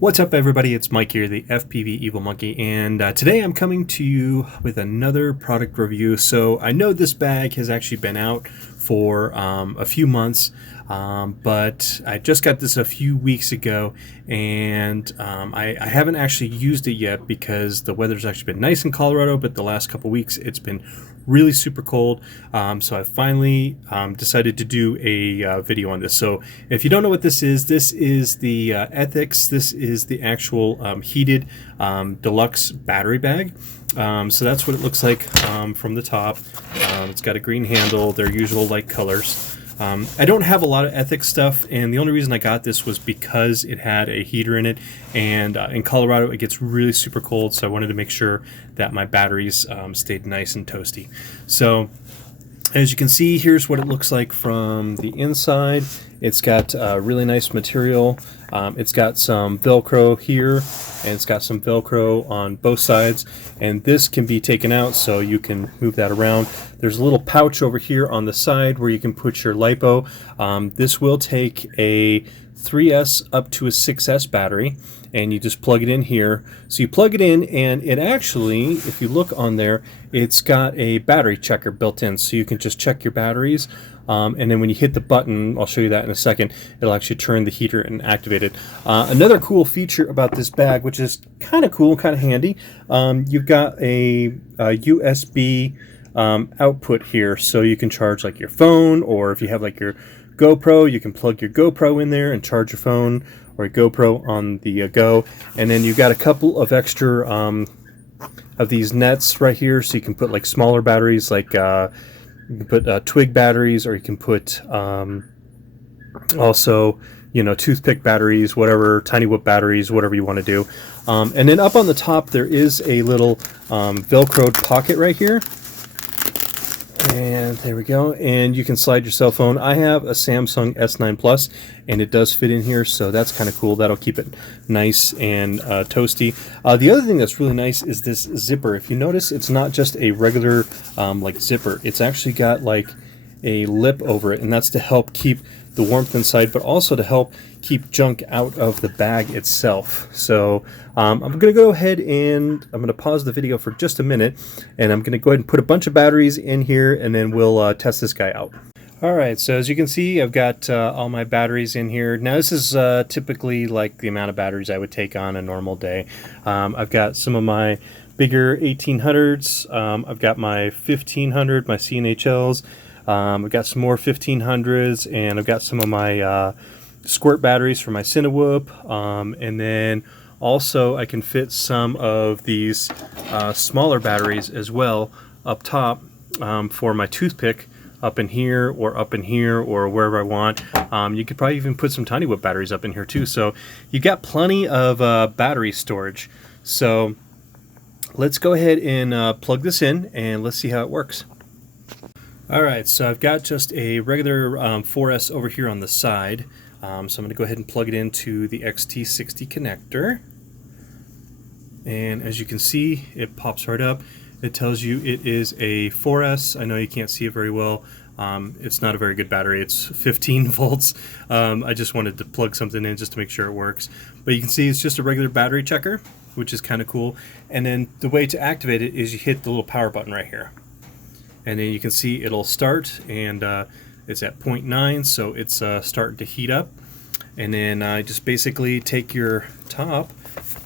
What's up, everybody? It's Mike here, the FPV Evil Monkey, and today I'm coming to you with another product review. So I know this bag has actually been out for a few months, but I just got this a few weeks ago, and I haven't actually used it yet because the weather's actually been nice in Colorado, but the last couple weeks it's been really super cold. So I finally decided to do a video on this. So if you don't know what this is the Ethix. This is the actual heated deluxe battery bag. So that's what it looks like from the top. It's got a green handle, their usual light colors. I don't have a lot of Ethix stuff, and the only reason I got this was because it had a heater in it, and in Colorado it gets really super cold, so I wanted to make sure that my batteries stayed nice and toasty. So as you can see, here's what it looks like from the inside. It's got really nice material. It's got some Velcro here, and it's got some Velcro on both sides, and this can be taken out so you can move that around. There's a little pouch over here on the side where you can put your Lipo. This will take a 3S up to a 6S battery, and you just plug it in here. So you plug it in, and it actually, if you look on there, it's got a battery checker built in, so you can just check your batteries. And then when you hit the button, I'll show you that in a second, it'll actually turn the heater and activate it. Another cool feature about this bag, which is kind of cool, kind of handy, you've got a USB output here, so you can charge like your phone, or if you have like your GoPro, you can plug your GoPro in there and charge your phone or a GoPro on the go. And then you've got a couple of extra of these nets right here, so you can put like smaller batteries, like you can put twig batteries, or you can put also, you know, toothpick batteries, whatever, tiny whoop batteries, whatever you want to do. And then up on the top there is a little Velcroed pocket right here. And there we go, and you can slide your cell phone. I have a Samsung S9 Plus, and it does fit in here, so that's kind of cool. That'll keep it nice and toasty. The other thing that's really nice is this zipper. If you notice, it's not just a regular like zipper. It's actually got like a lip over it, and that's to help keep the warmth inside, but also to help keep junk out of the bag itself. So I'm going to go ahead and I'm going to pause the video for just a minute, and I'm going to go ahead and put a bunch of batteries in here, and then we'll test this guy out. Alright, so as you can see, I've got all my batteries in here. Now this is typically like the amount of batteries I would take on a normal day. I've got some of my bigger 1800s, I've got my 1500, my CNHLs, I've got some more 1500s, and I've got some of my squirt batteries for my Cinewhoop, and then also I can fit some of these smaller batteries as well up top for my toothpick up in here or wherever I want. You could probably even put some tiny whoop batteries up in here too, so you've got plenty of battery storage. So let's go ahead and plug this in, and let's see how it works. Alright, so I've got just a regular 4S over here on the side, so I'm going to go ahead and plug it into the XT60 connector, and as you can see, it pops right up. It tells you it is a 4S. I know you can't see it very well. It's not a very good battery. It's 15 volts. I just wanted to plug something in just to make sure it works. But you can see it's just a regular battery checker, which is kind of cool. And then the way to activate it is you hit the little power button right here. And then you can see it'll start, and it's at 0.9, so it's starting to heat up. And then just basically take your top,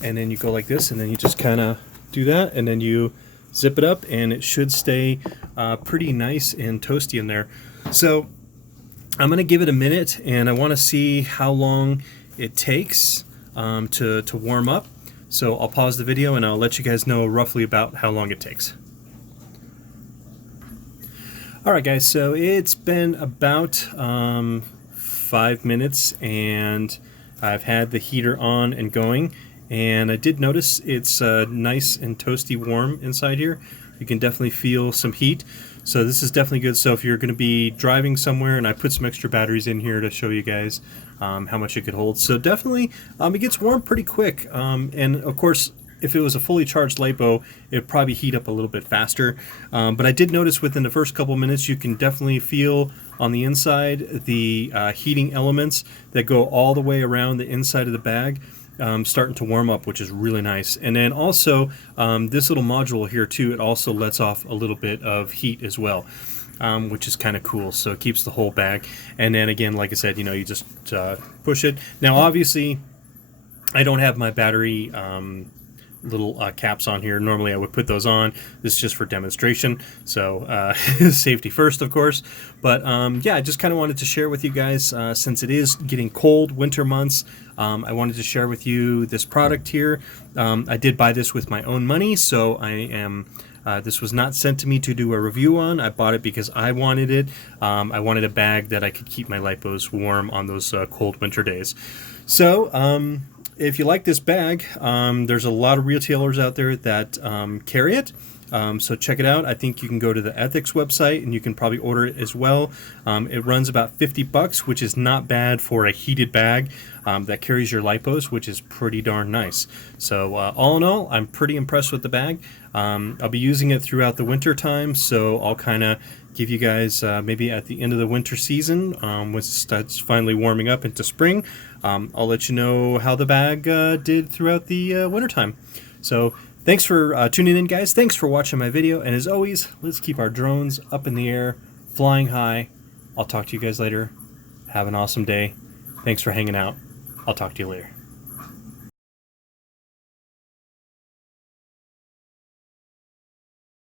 and then you go like this, and then you just kind of do that, and then you zip it up, and it should stay pretty nice and toasty in there. So I'm going to give it a minute, and I want to see how long it takes to warm up. So I'll pause the video, and I'll let you guys know roughly about how long it takes. Alright guys, so it's been about 5 minutes, and I've had the heater on and going, and I did notice it's nice and toasty warm inside here. You can definitely feel some heat, so this is definitely good. So if you're going to be driving somewhere, and I put some extra batteries in here to show you guys how much it could hold, so definitely it gets warm pretty quick, and of course if it was a fully charged Lipo, it'd probably heat up a little bit faster. But I did notice within the first couple minutes, you can definitely feel on the inside the heating elements that go all the way around the inside of the bag. starting to warm up, which is really nice. And then also this little module here too, it also lets off a little bit of heat as well. Which is kind of cool, so it keeps the whole bag. And then again, like I said, you know, you just push it. Now obviously I don't have my battery little caps on here. Normally I would put those on. This is just for demonstration, so safety first, of course. But yeah, I just kind of wanted to share with you guys, since it is getting cold, winter months, I wanted to share with you this product here. I did buy this with my own money, so I am this was not sent to me to do a review on. I bought it because I wanted it. I wanted a bag that I could keep my lipos warm on those cold winter days. So if you like this bag, there's a lot of retailers out there that carry it. So check it out. I think you can go to the Ethix website and you can probably order it as well. It runs about $50, which is not bad for a heated bag that carries your lipos, which is pretty darn nice. So all in all, I'm pretty impressed with the bag. I'll be using it throughout the winter time, so I'll kind of give you guys maybe at the end of the winter season, when it starts finally warming up into spring, I'll let you know how the bag did throughout the winter time. So thanks for tuning in, guys. Thanks for watching my video. And as always, let's keep our drones up in the air, flying high. I'll talk to you guys later. Have an awesome day. Thanks for hanging out. I'll talk to you later.